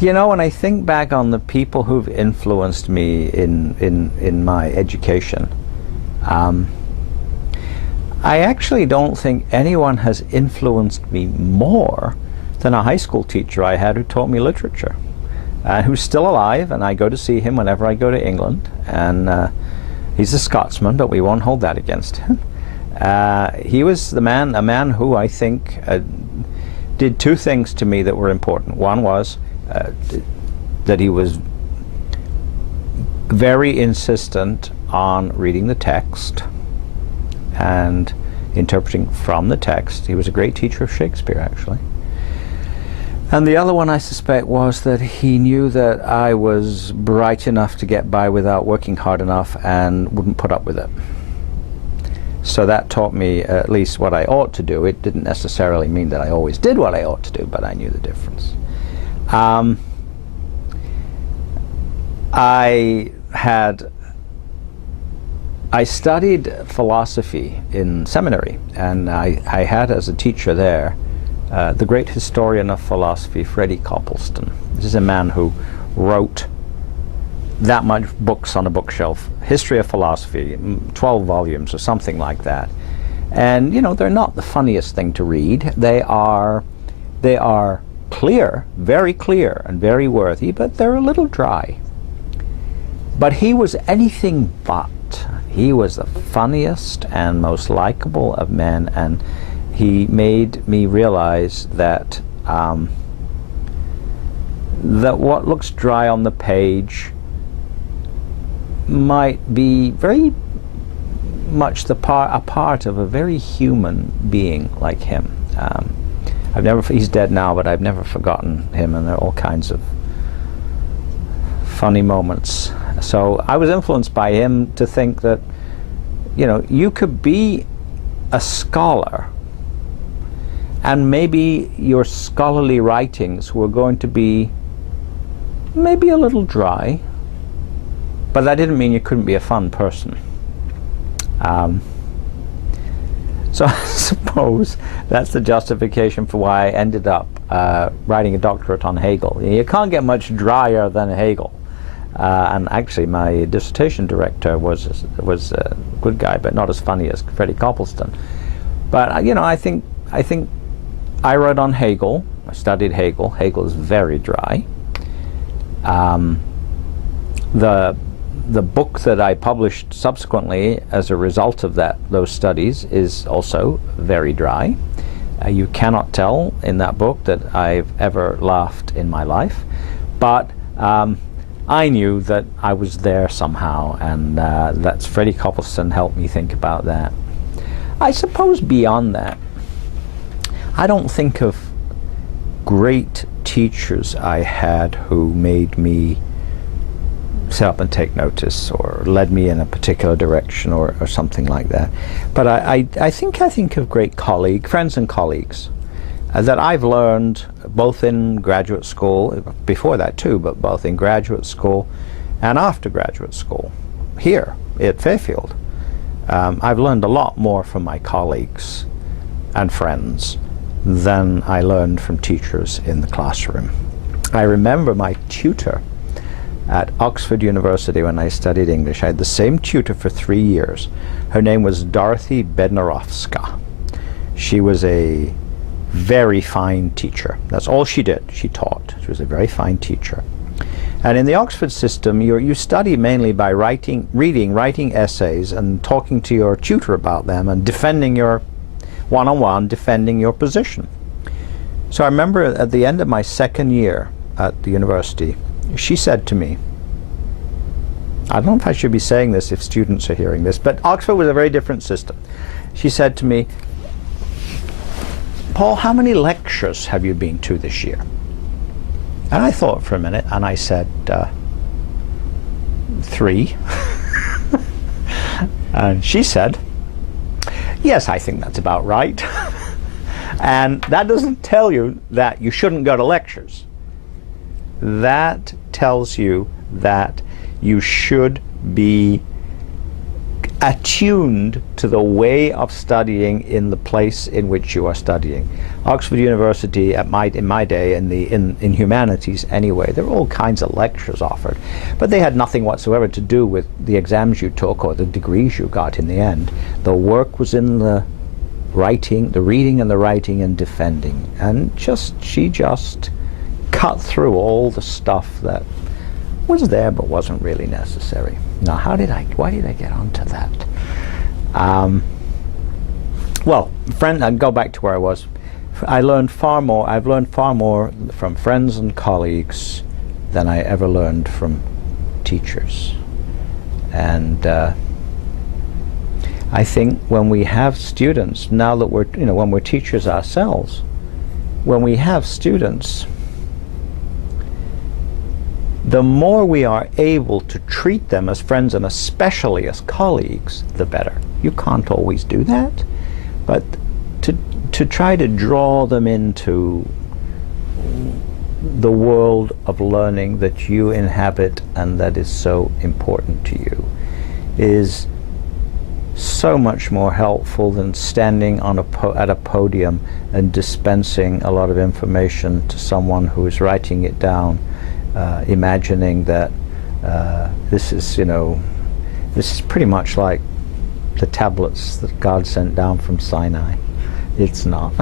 You know, when I think back on the people who've influenced me in my education, I actually don't think anyone has influenced me more than a high school teacher I had who taught me literature, who's still alive, and I go to see him whenever I go to England, and he's a Scotsman, but we won't hold that against him. He was a man who I think did two things to me that were important. One was that he was very insistent on reading the text and interpreting from the text. He was a great teacher of Shakespeare, actually. And the other one, I suspect, was that he knew that I was bright enough to get by without working hard enough and wouldn't put up with it. So that taught me at least what I ought to do. It didn't necessarily mean that I always did what I ought to do, but I knew the difference. I studied philosophy in seminary, and I had as a teacher there the great historian of philosophy, Freddie Copleston. This is a man who wrote that much books on a bookshelf, history of philosophy, 12 volumes or something like that. And you know, they're not the funniest thing to read. They are clear, very clear and very worthy, but they're a little dry. But he was anything but. He was the funniest and most likable of men, and he made me realize that that what looks dry on the page might be very much a part of a very human being like him. He's dead now, but I've never forgotten him, and there are all kinds of funny moments. So I was influenced by him to think that, you know, you could be a scholar and maybe your scholarly writings were going to be maybe a little dry, but that didn't mean you couldn't be a fun person. So I suppose that's the justification for why I ended up writing a doctorate on Hegel. You can't get much drier than Hegel. And actually my dissertation director was a good guy, but not as funny as Freddie Copleston. But you know, I think I wrote on Hegel. I studied Hegel. Hegel is very dry. The book that I published subsequently as a result of those studies is also very dry. You cannot tell in that book that I've ever laughed in my life, but I knew that I was there somehow, and that's Freddie Copleston helped me think about that. I suppose beyond that, I don't think of great teachers I had who made me sit up and take notice or led me in a particular direction or something like that. But I think of great friends and colleagues that I've learned both in graduate school, before that too, but both in graduate school and after graduate school, here at Fairfield. I've learned a lot more from my colleagues and friends than I learned from teachers in the classroom. I remember my tutor at Oxford University when I studied English. I had the same tutor for 3 years. Her name was Dorothy Bednarowska. She was a very fine teacher. That's all she did. She taught. She was a very fine teacher. And in the Oxford system, you study mainly by writing essays and talking to your tutor about them and defending your defending your position. So I remember at the end of my second year at the university, she said to me, I don't know if I should be saying this if students are hearing this, but Oxford was a very different system. She said to me, Paul, how many lectures have you been to this year? And I thought for a minute, and I said, 3. And she said, yes, I think that's about right. And that doesn't tell you that you shouldn't go to lectures. That tells you that you should be attuned to the way of studying in the place in which you are studying. Oxford University in my day, in humanities anyway, there were all kinds of lectures offered, but they had nothing whatsoever to do with the exams you took or the degrees you got in the end. The work was in the writing, the reading and the writing and defending, and she just cut through all the stuff that was there but wasn't really necessary. Now, why did I get onto that? Well, I'd go back to where I was. I've learned far more from friends and colleagues than I ever learned from teachers. And I think when we have students, now that when we're teachers ourselves, when we have students, the more we are able to treat them as friends and especially as colleagues, the better. You can't always do that, but to try to draw them into the world of learning that you inhabit and that is so important to you is so much more helpful than standing on at a podium and dispensing a lot of information to someone who is writing it down, imagining that this is pretty much like the tablets that God sent down from Sinai. It's not.